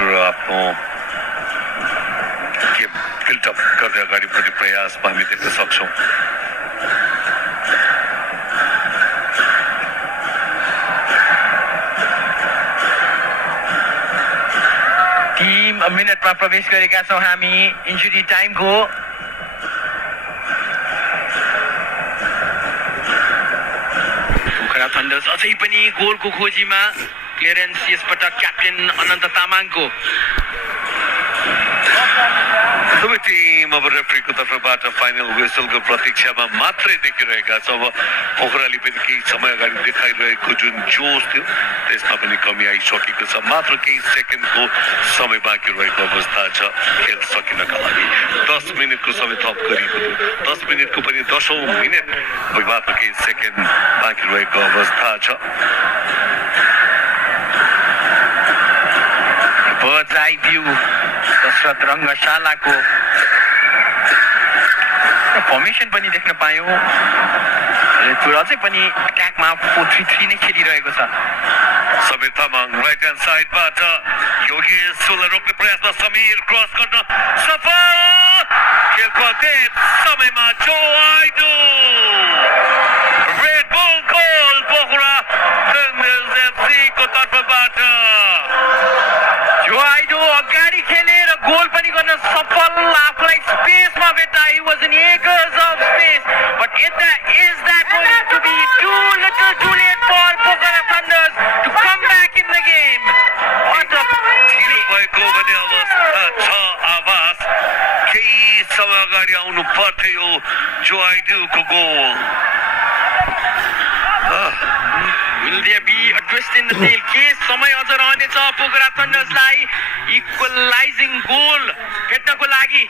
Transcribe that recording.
र आफ्नो game build-up गर्दै अगाडि बढ्ने प्रयासमा हामी देख्न सक्छौँ। टिम मिनटमा प्रवेश गरेका छौँ हामी इन्जुरी टाइमको। पोखरा थन्डर्स अझै पनि गोलको खोजीमा। क्लियरेन्स यसपटक क्याप्टेन अनन्त तामाङको। दुवै टिम अब रेफ्रीको तर्फबाट फाइनल विसलको प्रतीक्षामा मात्रै देखिरहेका छ। अब पोखराले पनि केही समय अगाडि देखाइरहेको जुन जोस थियो त्यसमा पनि कमी आइसकेको छ। मात्र केही सेकेन्डको समय बाँकी रहेको अवस्था छ खेल सकिनका लागि। 10 मिनटको समय थप गरिएको थियो। 10 मिनटको पनि 10औं मिनट मात्र केही सेकेन्ड बाँकी रहेको अवस्था छ। बजाइदियो दशरथ रङ्गशालाको फर्मेसन पनि देख्न पायौँ। अझै पनि अट्याकमा 4-3-3 नै खेलिरहेको छ। समीर तामाङ राइट ह्यान्ड साइडबाट योगेशलाई रोक्ने प्रयासमा समीर क्रस गर्न सफल। खेलको अन्तिम समयमा जो आइडु रेड बुल गोल पोखरा थन्डर्स एफसीको तर्फबाट। जो आइडु अगाडि खेलेर गोल पनि गर्न सफल। आफूलाई स्पेसमा भेट्दा he was in acres of space, but is that going to be too little too late for Pokhara Thunders to come back in the game? What a भएको भने अवस्था छ। आवाज केही समय अगाडि आउनु पर्थ्यो जो आइडुको goal. Will there be a twist in the tail? के समय अझ रहनेछ पोखरा थन्डर्सलाई इक्वलाइजिङ गोल भेट्नको लागि।